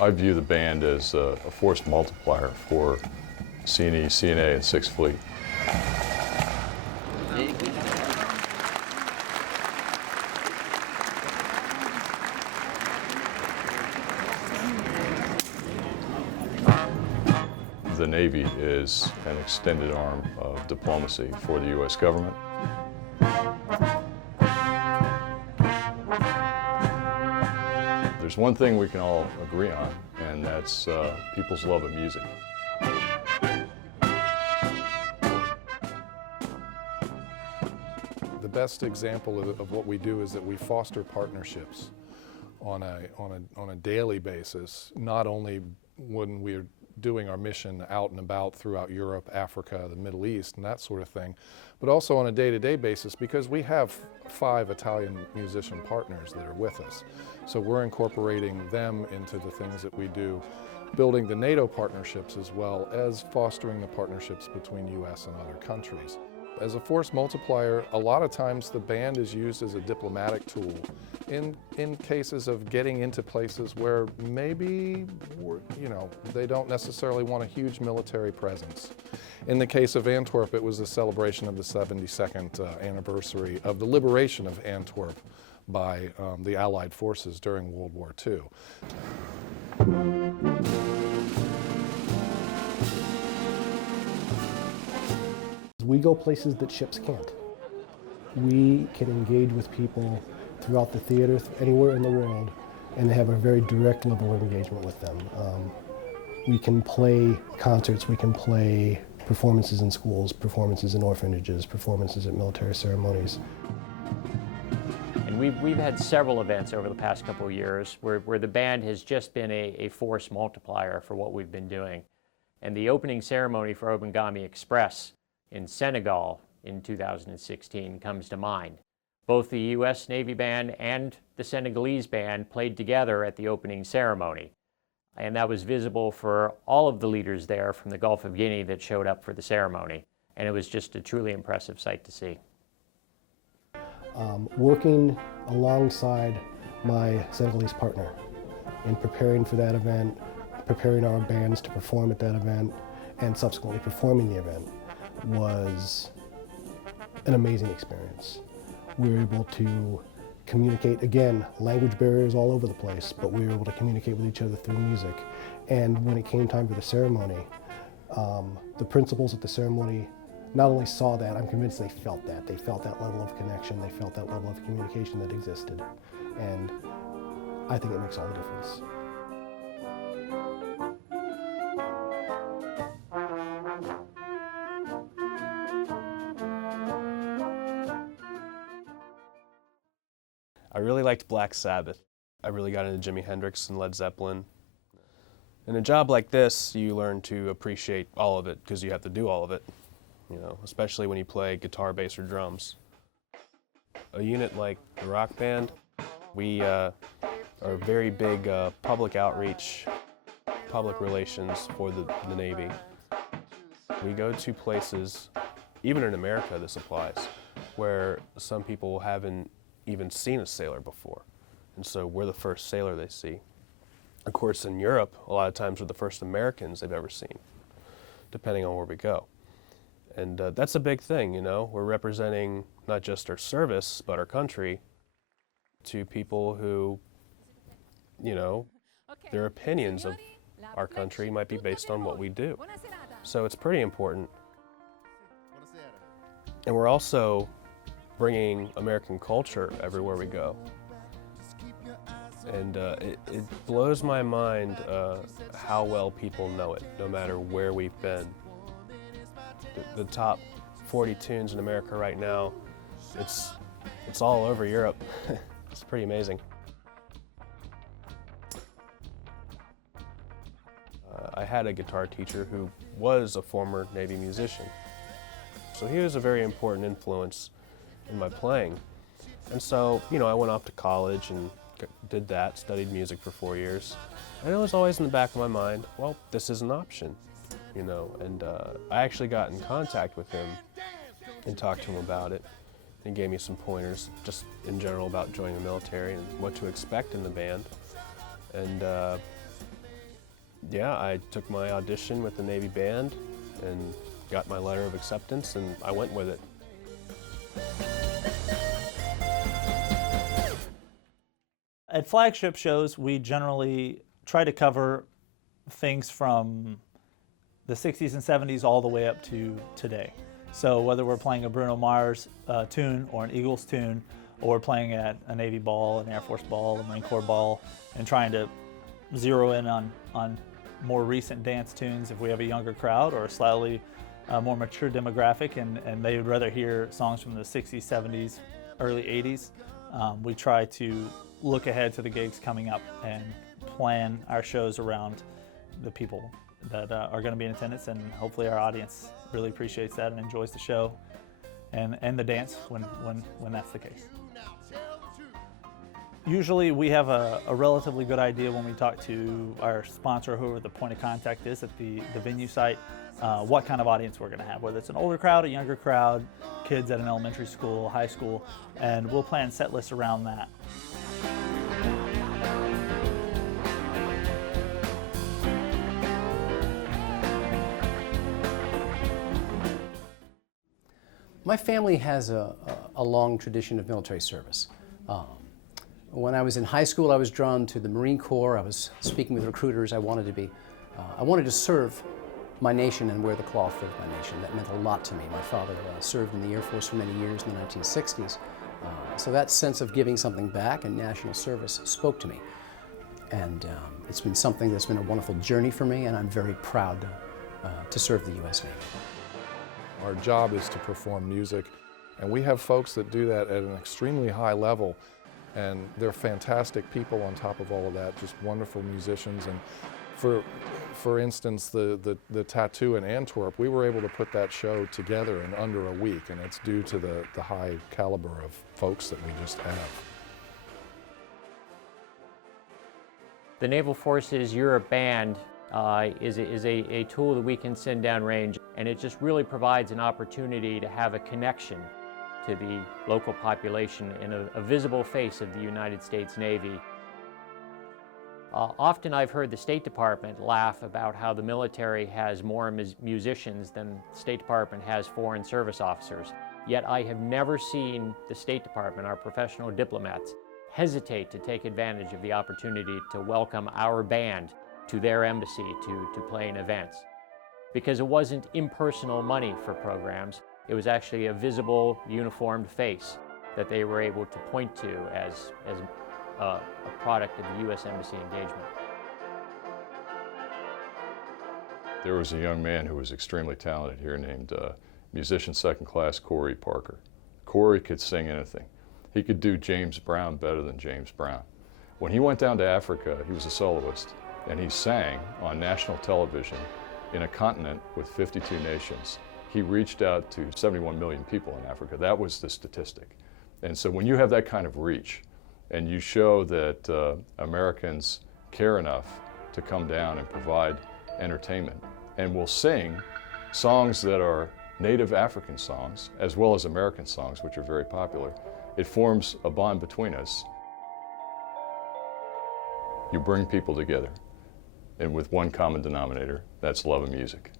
I view the band as a force multiplier for CNE, CNA, and 6th Fleet. The Navy is an extended arm of diplomacy for the U.S. government. There's one thing we can all agree on, and that's people's love of music. The best example of what we do is that we foster partnerships on a daily basis, not only when we're doing our mission out and about throughout Europe, Africa, the Middle East, and that sort of thing, but also on a day-to-day basis because we have 5 Italian musician partners that are with us. So we're incorporating them into the things that we do, building the NATO partnerships as well as fostering the partnerships between U.S. and other countries. As a force multiplier, a lot of times the band is used as a diplomatic tool in cases of getting into places where maybe, they don't necessarily want a huge military presence. In the case of Antwerp, it was a celebration of the 72nd anniversary of the liberation of Antwerp by the Allied forces during World War II. We go places that ships can't. We can engage with people throughout the theater, anywhere in the world, and have a very direct level of engagement with them. We can play concerts, we can play performances in schools, performances in orphanages, performances at military ceremonies. And we've had several events over the past couple of years where the band has just been a force multiplier for what we've been doing. And the opening ceremony for Obangami Express in Senegal in 2016 comes to mind. Both the U.S. Navy Band and the Senegalese Band played together at the opening ceremony. And that was visible for all of the leaders there from the Gulf of Guinea that showed up for the ceremony. And it was just a truly impressive sight to see. Working alongside my Senegalese partner in preparing for that event, preparing our bands to perform at that event, and subsequently performing the event was an amazing experience. We were able to communicate, again, language barriers all over the place, but we were able to communicate with each other through music. And when it came time for the ceremony, the principals at the ceremony not only saw that, I'm convinced they felt that. They felt that level of connection, they felt that level of communication that existed. And I think it makes all the difference. I really liked Black Sabbath. I really got into Jimi Hendrix and Led Zeppelin. In a job like this, you learn to appreciate all of it because you have to do all of it, especially when you play guitar, bass, or drums. A unit like the rock band, we are very big public outreach, public relations for the Navy. We go to places, even in America this applies, where some people haven't even seen a sailor before. And so we're the first sailor they see. Of course, in Europe, a lot of times we're the first Americans they've ever seen, depending on where we go. And that's a big thing, We're representing not just our service, but our country to people who, their opinions of our country might be based on what we do. So it's pretty important. And we're also bringing American culture everywhere we go. And it blows my mind how well people know it, no matter where we've been. The top 40 tunes in America right now, it's all over Europe. It's pretty amazing. I had a guitar teacher who was a former Navy musician. So he was a very important influence in my playing. And so, I went off to college and did that, studied music for 4 years. And it was always in the back of my mind, well, this is an option, and I actually got in contact with him and talked to him about it. He gave me some pointers, just in general about joining the military and what to expect in the band. And Yeah, I took my audition with the Navy Band and got my letter of acceptance, and I went with it. At flagship shows, we generally try to cover things from the 60s and 70s all the way up to today. So whether we're playing a Bruno Mars tune or an Eagles tune, or we're playing at a Navy ball, an Air Force ball, a Marine Corps ball, and trying to zero in on more recent dance tunes if we have a younger crowd or a slightly more mature demographic and they would rather hear songs from the 60s, 70s, early 80s. We try to look ahead to the gigs coming up and plan our shows around the people that are going to be in attendance, and hopefully our audience really appreciates that and enjoys the show and the dance when that's the case. Usually we have a relatively good idea when we talk to our sponsor, whoever the point of contact is at the venue site, what kind of audience we're going to have, whether it's an older crowd, a younger crowd, kids at an elementary school, high school, and we'll plan set lists around that. My family has a long tradition of military service. When I was in high school, I was drawn to the Marine Corps. I was speaking with recruiters. I wanted to serve my nation and wear the cloth of my nation. That meant a lot to me. My father served in the Air Force for many years in the 1960s. So that sense of giving something back and national service spoke to me. And it's been something that's been a wonderful journey for me, and I'm very proud to serve the U.S. Navy. Our job is to perform music, and we have folks that do that at an extremely high level, and they're fantastic people on top of all of that, just wonderful musicians. And for instance, the Tattoo in Antwerp, we were able to put that show together in under a week, and it's due to the high caliber of folks that we just have. The Naval Forces Europe Band is a tool that we can send downrange, and it just really provides an opportunity to have a connection to the local population and a visible face of the United States Navy. Often I've heard the State Department laugh about how the military has more musicians than the State Department has foreign service officers. Yet I have never seen the State Department, our professional diplomats, hesitate to take advantage of the opportunity to welcome our band to their embassy to play in events. Because it wasn't impersonal money for programs, it was actually a visible, uniformed face that they were able to point to as a product of the U.S. Embassy engagement. There was a young man who was extremely talented here named musician second class Corey Parker. Corey could sing anything. He could do James Brown better than James Brown. When he went down to Africa, he was a soloist, and he sang on national television in a continent with 52 nations. He reached out to 71 million people in Africa. That was the statistic. And so when you have that kind of reach, and you show that Americans care enough to come down and provide entertainment, and will sing songs that are native African songs, as well as American songs, which are very popular, it forms a bond between us. You bring people together, and with one common denominator, that's love of music.